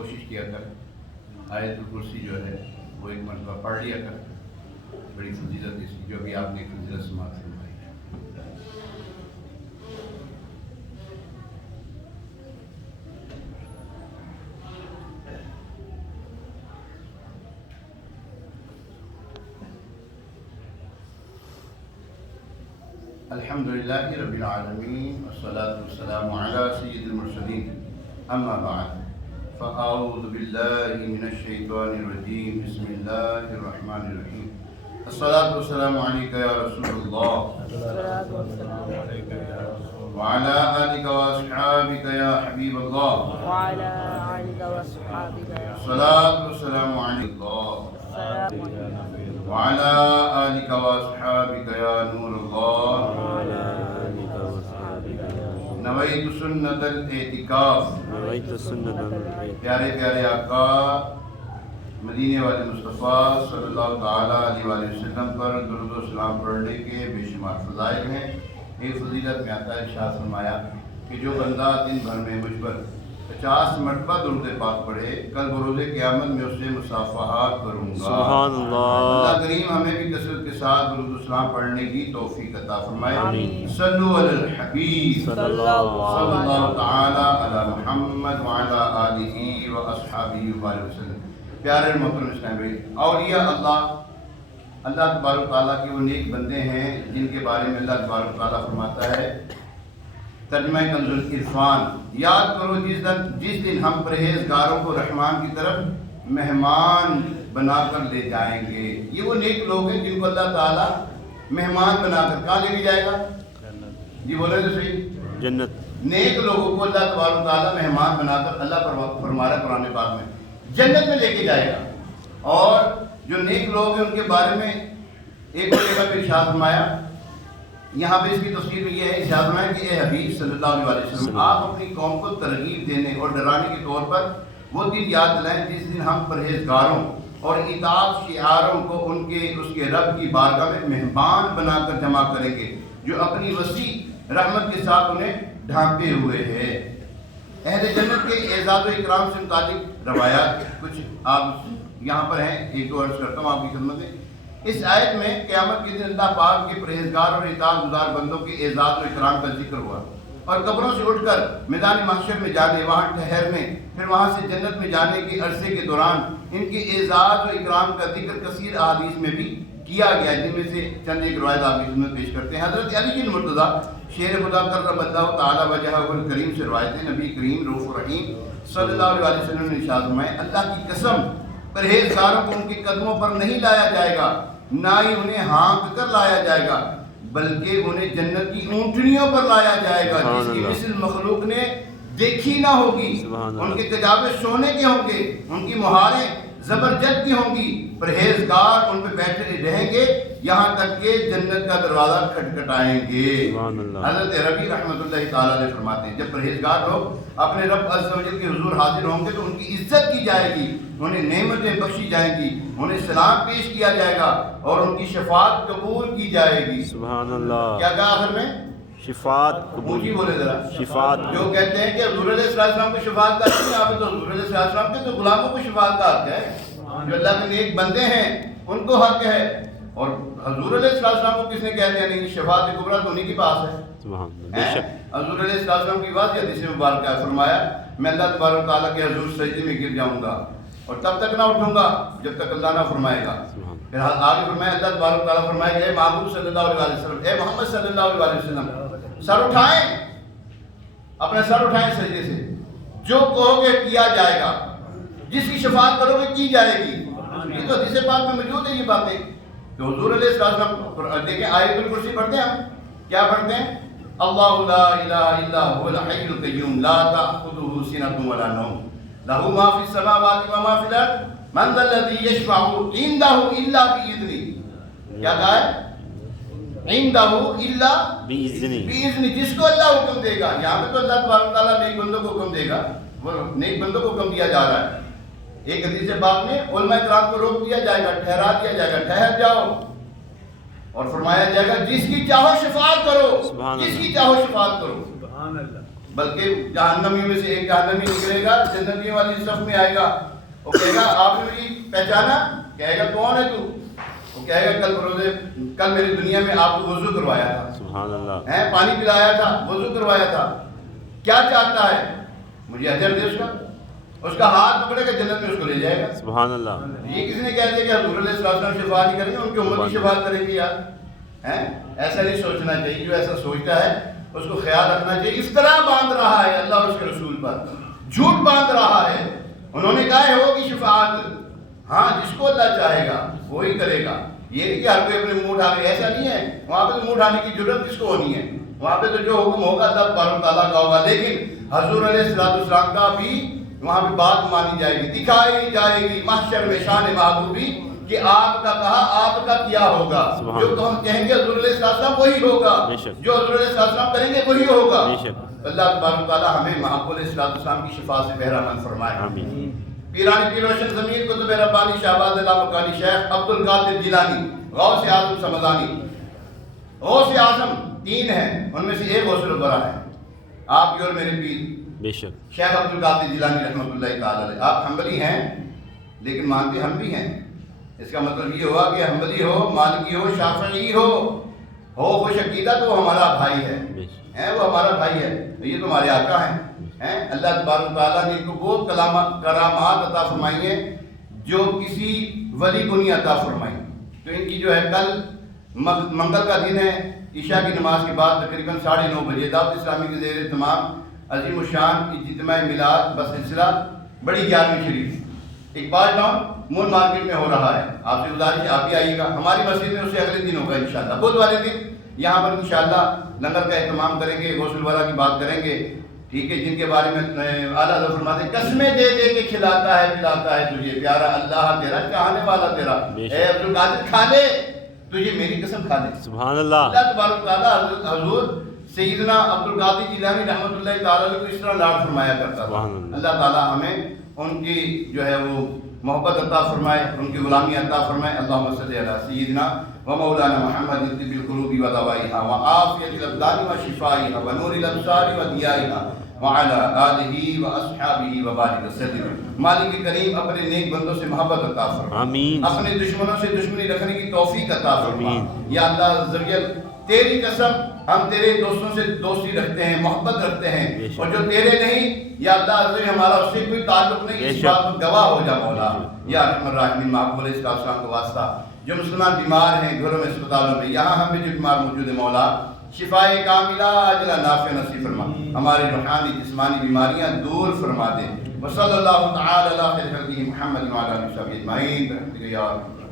کوشش کیا کر آیت الکرسی جو ہے وہ ایک مرتبہ پڑھ لیا کر. بڑی فضیلت اس کی جو ابھی آپ نے فضیلت سماعت فرمائی ہے. الحمدللہ رب العالمین والصلاة والسلام علی سید المرسلین اما بعد فاعوذ باللہ من الشیطان الرجیم بسم اللہ الرحمن الرحیم الصلاة والسلام علیکہ یا رسول اللہ وعلی آلک واصحابک یا حبیب اللہ الصلاة والسلام علیکہ وعلى آلك وأصحابك يا نور الله نويت سنة الاعتكاف. پیارے پیارے آقا مدینے والے مصطفیٰ صلی اللہ تعالیٰ علیہ وآلہ وسلم پر درود و سلام پڑھنے کے بے شمار فضائل ہیں. ایک فضیلت میں آتا ہے ارشاد فرمایا کہ جو بندہ دن بھر میں مجھ پر 50 مرتبہ درود پاک پڑھے کل بروز قیامت میں اس سے مصافحات کروں گا. سبحان اللہ. اللہ کریم ہمیں بھی کثرت کے ساتھ درود السلام پڑھنے کی توفیق عطا فرمائے. صلو علی الحبیب صلی اللہ تعالی علی محمد وعلی آلہ واصحابہ وسلم. پیارے محترم اسلام بھائی، اولیاء اللہ تبارک و تعالیٰ کے وہ نیک بندے ہیں جن کے بارے میں اللہ تبارک و تعالیٰ فرماتا ہے ترجمہ کنز العرفان، یاد کرو جس دن ہم پرہیزگاروں کو رحمان کی طرف مہمان بنا کر لے جائیں گے. یہ وہ نیک لوگ ہیں جن کو اللہ تعالیٰ مہمان بنا کر کہاں لے کے جائے گا؟ جی بولے تو صحیح، جنت. نیک لوگوں کو اللہ تبارک و تعالیٰ مہمان بنا کر اللہ فرما رہا ہے قرآن پاک میں جنت میں لے کے جائے گا. اور جو نیک لوگ ہیں ان کے بارے میں ایک جگہ پہ ارشاد فرمایا، یہاں پہ اس کی تفسیر میں یہ ہے ارشاد فرمایا کہ اے حبیب صلی اللہ علیہ وسلم آپ اپنی قوم کو ترغیب دینے اور ڈرانے کے طور پر وہ دن یاد دلائیں جس دن ہم پرہیزگاروں اور اطاعت شعاروں کو اس کے رب کی بارگاہ میں مہمان بنا کر جمع کریں گے جو اپنی وسیع رحمت کے ساتھ انہیں ڈھانپے ہوئے ہے. اہل جنت کے اعزاز و اکرام سے متعلق روایات کچھ آپ یہاں پر ہیں، ایک دو عرض کرتا ہوں آپ کی خدمت میں. اس آیت میں قیامت کے دن اللہ پاک کے پرہیزگار اور اطاعت گزار بندوں کے اعزاز و اکرام کا ذکر ہوا اور قبروں سے اٹھ کر میدان محشر میں جانے، وہاں ٹھہرنے، پھر وہاں سے جنت میں جانے کے عرصے کے دوران ان کے اعزاز و اکرام کا ذکر کثیر احادیث میں بھی کیا گیا ہے، جن میں سے چند ایک روایت آپ کی خدمت پیش کرتے ہیں. حضرت علی بن مرتضیٰ شیر خدا کرم اللہ تعالی وجہہ الکریم سے روایت ہے، نبی کریم رؤوف الرحیم صلی اللہ علیہ وسلم نے ارشاد فرمایا اللہ کی قسم پرہیزگاروں کو ان کے قدموں پر نہیں لایا جائے گا، نہ ہی انہیں ہانک کر لایا جائے گا، بلکہ انہیں جنت کی اونٹنیوں پر لایا جائے گا جس کی مثل مخلوق نے دیکھی نہ ہوگی. ان کے کجاوے سونے کے ہوں گے، ان کی مہاریں زبرجد کی ہوں گی. پرہیزگار ان پہ بیٹھے رہیں گے یہاں تک کہ جنت کا دروازہ کھٹکھٹائیں گے. حضرت ربی رحمۃ اللہ تعالیٰ علیہ فرماتے ہیں جب پرہیزگار لوگ اپنے رب عز و جل کے حضور حاضر ہوں گے تو ان کی عزت کی جائے گی، انہیں نعمتیں بخشی جائیں گی، انہیں سلام پیش کیا جائے گا اور ان کی شفاعت قبول کی جائے گی. سبحان اللہ. کیا کہا آخر میں؟ شفاعت قبول. جی بولے ذرا. شفاعت. جو کہتے ہیں کہ حضور علیہ السلام کو شفاعت کا حق ہے، یہاں پہ تو حضور علیہ السلام کے تو غلاموں کو شفاعت کا حق ہے. جو اللہ کے نیک بندے ہیں ان کو حق ہے. اور حضور علیہ السلام کو کس نے کہہ دیا نہیں؟ شفاعت کبریٰ تو انہی کے پاس ہے. حضور علیہ السلام کی بات حدیث مبارکہ ہے، فرمایا میں اللہ تبارک و تعالیٰ کے حضور سجدے میں گر جاؤں گا اور تب تک نہ اٹھوں گا جب تک اللہ نہ فرمائے گا. پھر آگے فرمایا اللہ تبارک و تعالیٰ فرمائے گا اے محبوب صلی اللہ علیہ وسلم، اے محمد صلی اللہ علیہ وسلم سر اٹھائیں، اپنا سر اٹھائیں سجدے سے، جو کہو گے کیا جائے گا، جس کی شفاعت کرو گے کی جائے گی. یہ تو حدیث پاک میں موجود ہے یہ باتیں کہ حضور علیہ السلام. دیکھیں آیت الکرسی پڑھتے ہیں ہم، کیا پڑھتے ہیں؟ اللہ لا الہ الا هو الحی القیوم لا تأخذہ سنۃ ولا نوم لہ ما فی السماوات وما فی الارض من ذا الذی یشفع عندہ الا بإذنہ. کیا کہا ہے؟ عندہ الا بإذنہ، جس کو اللہ حکم دے گا. یہاں پہ تو اللہ تبارک تعالیٰ نیک بندوں کو حکم دے گا، وہ نیک بندوں کو حکم دیا جا رہا ہے. ایک حدیث پاک میں علماء کرام کو روک دیا جائے گا، ٹھہرا دیا جائے گا، ٹھہر جاؤ، اور فرمایا جائے گا جس کی چاہو شفاعت کرو، جس کی چاہو شفاعت کرو. بلکہ جہنمیوں میں سے ایک جہنمی نکلے گا، جنتیوں والی صف میں آئے گا، وہ کہے گا آپ نے مجھے پہچانا؟ کہے گا کون ہے تو؟ وہ کہے گا کل میری دنیا میں آپ کو وضو کروایا تھا، سبحان اللہ، پانی پلایا تھا، وضو کروایا تھا، کیا چاہتا ہے؟ مجھے اجر دے اس کا ہاتھ پکڑے گا، جنت میں اس کو لے جائے گا۔ سبحان اللہ۔ یہ کسی نے کہہ دیا کہ حضور علیہ السلام شفاعت نہیں کریں گے، ان کی امت کی شفاعت کریں گے یار؟ ایسا نہیں سوچنا چاہیے، جو ایسا سوچتا ہے اس کو خیال رکھنا چاہیے۔ اس طرح باندھ رہا ہے اللہ اور اس کے رسول پر، جھوٹ باندھ رہا ہے۔ انہوں نے کہا ہے ہوگی شفاعت، ہاں جس کو اللہ چاہے گا وہی کرے گا، یہ نہیں کہ ہر کوئی اپنے منہ اٹھا کے، ایسا نہیں ہے۔ وہاں پہ تو منہ اٹھانے کی ضرورت کس کو ہونی ہے؟ وہاں پہ تو جو حکم ہوگا اللہ تبارک و تعالیٰ کا ہوگا، لیکن حضور علیہ السلام کا بھی وہاں پہ بات مانی جائے گی، دکھائی جائے گی محشر میں شان محبوبی کہ آپ کا کہا آپ کا کیا ہوگا۔ جو ہم کہیں گے حضور علیہ السلام وہی ہوگا، جو حضور علیہ السلام کریں گے وہی ہوگا۔ اللہ تبارک و تعالیٰ ہمیں محبوب علیہ السلام کی شفاعت سے بہرہ مند فرمائے۔ پیرانی پیر روشن ضمیر قطب ربانی شہباز اللہ مکانی شیخ عبد القادر جیلانی غوث اعظم سمدانی۔ غوث اعظم 3 ہیں، ان میں سے ایک غوث الورا ہے، آپ کی اور میرے پیر بے شک شیخ عبد القادر جیلانی رحمۃ اللہ تعالی علیہ۔ آپ حنبلی ہیں لیکن مانتے ہم بھی ہیں، اس کا مطلب یہ ہوا کہ حنبلی ہو، مالکی ہو، شافعی ہو خوش عقیدہ تو وہ ہمارا بھائی ہے، وہ ہمارا بھائی ہے، یہ تو ہمارے آقا ہیں۔ اللہ تبارک و تعالیٰ نے ان کو وہ کرامات عطا فرمائی ہیں جو کسی ولی کو نہیں عطا فرمائی۔ تو ان کی جو ہے کل منگل کا دن ہے، عشاء کی نماز کے بعد تقریباً 9:30 بجے دعوت اسلامی کے زیر اہتمام عظیم الشان اجتماع میلاد بسلسلہ بڑی 11ویں شریف اقبال ٹاؤن مون مارکیٹ میں ہو رہا ہے۔ آپ سے گزارش ہے آپ بھی آئیے گا، ہماری مسجد میں اس سے اگلے دن ہوگا انشاءاللہ، بدھ والے دن یہاں پر انشاءاللہ لنگر کا اہتمام کریں گے، غسل الورا کی بات کریں گے، ٹھیک ہے، جن کے بارے میں اعلیٰ حضرت فرماتے ہیں قسمیں دے دے کے کھلاتا ہے پلاتا ہے تجھے پیارا اللہ تیرا چاہنے والا تیرا، اے عبد القادر کھا لے تجھے میری قسم کھا لے۔ سبحان اللہ۔ اللہ تبارک و تعالیٰ حضور سیدنا عبد القادر جیلانی رحمۃ اللہ تعالیٰ کو اس طرح لاڈ فرمایا کرتا تھا۔ اللہ تعالیٰ ہمیں ان کی جو ہے وہ محبت عطا فرمائے، ان کی غلامی عطا فرمائے۔ اللہم صلی علی سیدنا و مولانا محمد طب القلوب و دوائها و عافیت الابدان و شفائها و نور الابصار و ضیائها وعلى آلہ و اصحابہ و بارک وسلم۔ مالک کریم اپنے نیک بندوں سے محبت عطا فرما، آمین۔ اپنے دشمنوں سے دشمنی رکھنے کی توفیق عطا فرما۔ یا اللہ عز و جل تیری قسم ہم تیرے دوستوں سے دوستی رکھتے ہیں، محبت رکھتے ہیں، اور جو تیرے نہیں یا اللہ عز و جل ہمارا اس سے کوئی تعلق نہیں، اس بات پر گواہ ہو جا مولا۔ یا ارحم الراحمین محبوب علیہ السلام کو واسطہ جو مسلمان بیمار ہیں گھروں میں اسپتالوں میں، یہاں ہم بھی جو بیمار موجود ہیں مولا شفائے کاملہ عاجلہ نافع نصیب فرما، ہماری روحانی جسمانی بیماریاں دور فرما دے۔ وصلی اللہ تعالی علی خیر خلقہ محمد وعلی آلہ وصحبہ اجمعین برحمتک یا ارحم الراحمین۔